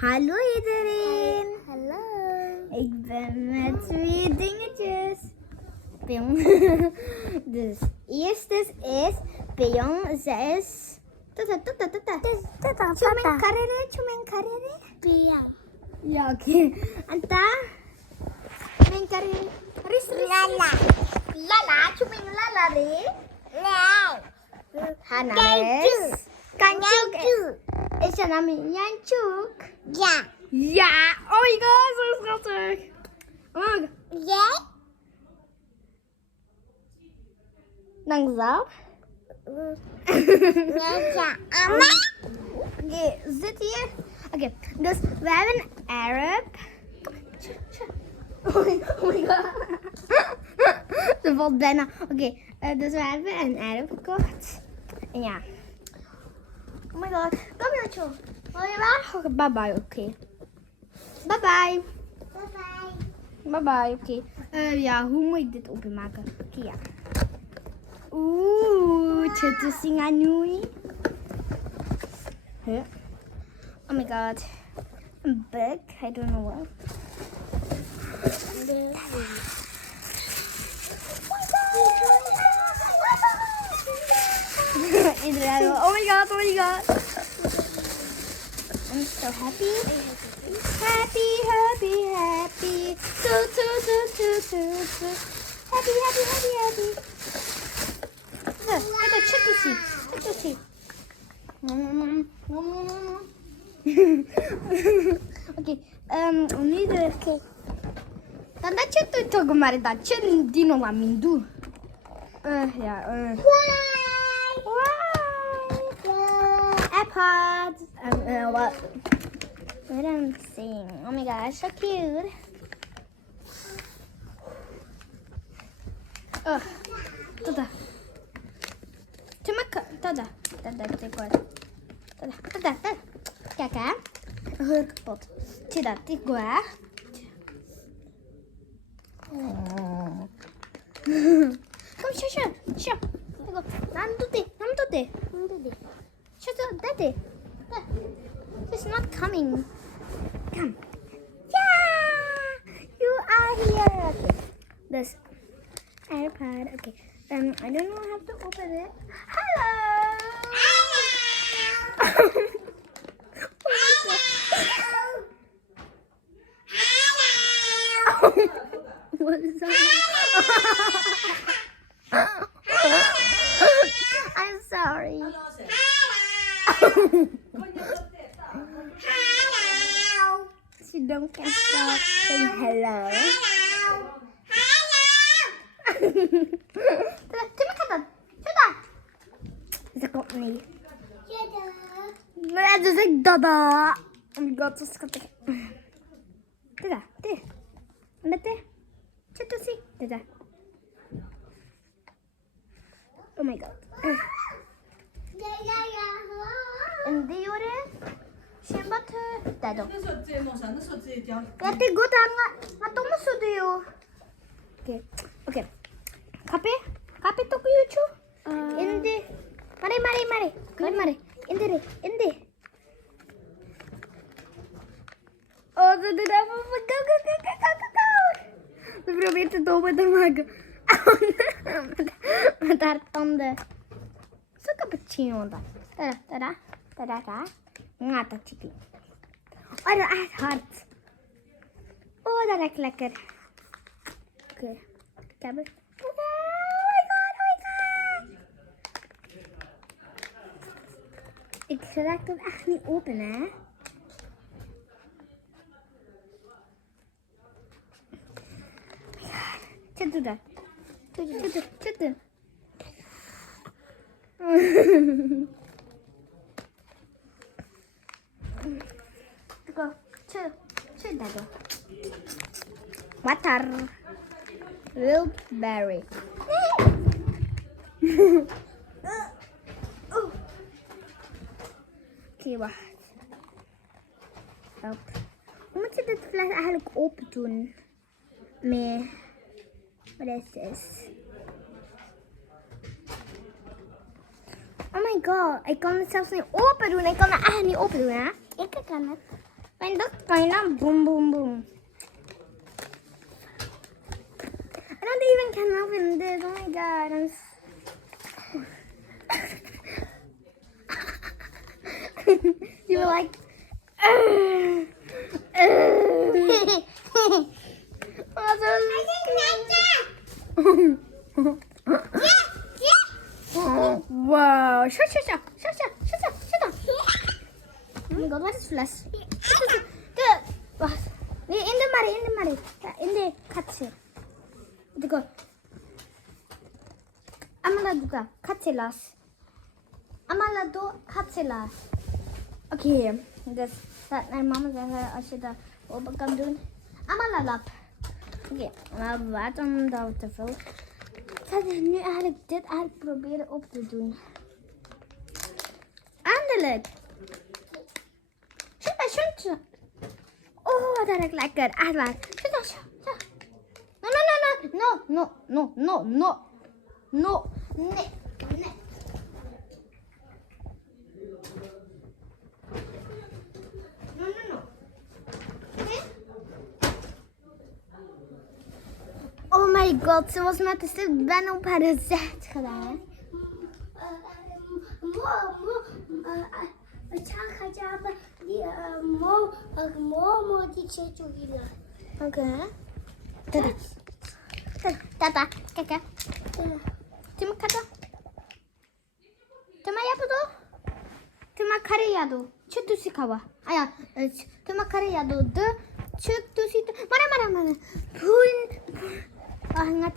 Hallo iedereen. Hallo. Ik ben met 2 dingetjes. Pion. Dus eerste is Pion 6. Tata. Chumen karere. Pia. Ja, oké. En daar? Chumen karere. Ris. Lala. Lala. Chumen lala re. Nee. Hananes. Kanchuk. Janju. Is je naam Janchuk? Ja. Ja. Oh my god, zo schattig. Oh my god. Jij? Dankjewel. Ja. Amma? Oké, zit hier. Oké, dus we hebben een Arab. Oh my god. Ze valt bijna. Oké, dus we hebben een Arab gekocht. En ja. Oh my god. Kom je naartoe? Wil je wel? Bye bye, oké. Bye bye. Bye bye. Bye bye, oké. Ja, hoe moet ik dit openmaken? Oké, ja. Oeh, choto singanui. Huh? Oh my god. A book? I don't know what. Iedereen, oh my god, oh my god. I'm so happy. Happy. Toot. Happy. Kijk, Chuttosie. Oké, nu de... Dan dat je het toch maar dat je die nog maar min doet. Ja, iPod. What? What I'm saying. Oh my gosh, so cute. Oh, tada. Tada. Kijk hè. Heel kapot. Tada, dit goa. Kom, shoo. Nam doet dit. Shut up, daddy. She's not coming. Come. Yeah! You are here. Okay. This iPad. Okay. I don't know how to open it. Hello! What is that? I'm sorry. She don't can't stop saying hello. Ze komt niet. Nee, dus ik dada. Oh my god, zo schattig. Dada, dit. Met dit. Chuttosie. Dada. Oh my god. En die horen. Shembatu. Dado. Kati good hanga. Matomo sudiyo. Okay. Kape toku yuchu. Indi. Mari. Indi. Oh, ze doet even. Go. Ze probeert het open te maken. Met haar tanden. Zo cappuccino dan. Tada. Ngata chicken. Oh, dat is echt hard. Oh, dat lijkt lekker. Oké. Ik heb het. Oh my god. Ik raak het echt niet open, hè. Zet doe dat. Zet. Go. Zet dat. Water. Wildberry. Oké, wacht. Help. Hoe moet je dit fles eigenlijk open doen? Nee. Wat is dit? Oh my god, ik kan het zelfs niet open doen. Ik kan het echt niet open doen, hè? Ik kan het. Men dat kan je dan boom, boom, boom. I don't even can open this. Oh my god. You were like, wow. Shut up. Oh my god, what is flash? Wacht. Nee, in de Marie. Ja, in de katse. Go. Amala duga. Katselas. Amala do katselas. Oké, dus dat mijn mama zeggen als je dat open kan doen. Amala lap. Oké, maar waarom dat te veel? Ik ga nu eigenlijk dit proberen op te doen. Eindelijk. Shut. Oh, dat is lekker. Echt waar. Shut. No. Nee. Oh my god, ze was met de stuk ben op haar gezicht gedaan. Oké. Tata, kijk hè. Tuma kata. Tuma yabudo. Tuma kare yado. Chuttu sikawa. Aya, tuma kare yado de chuttu situ. Mara. Pun. Ah, ngat.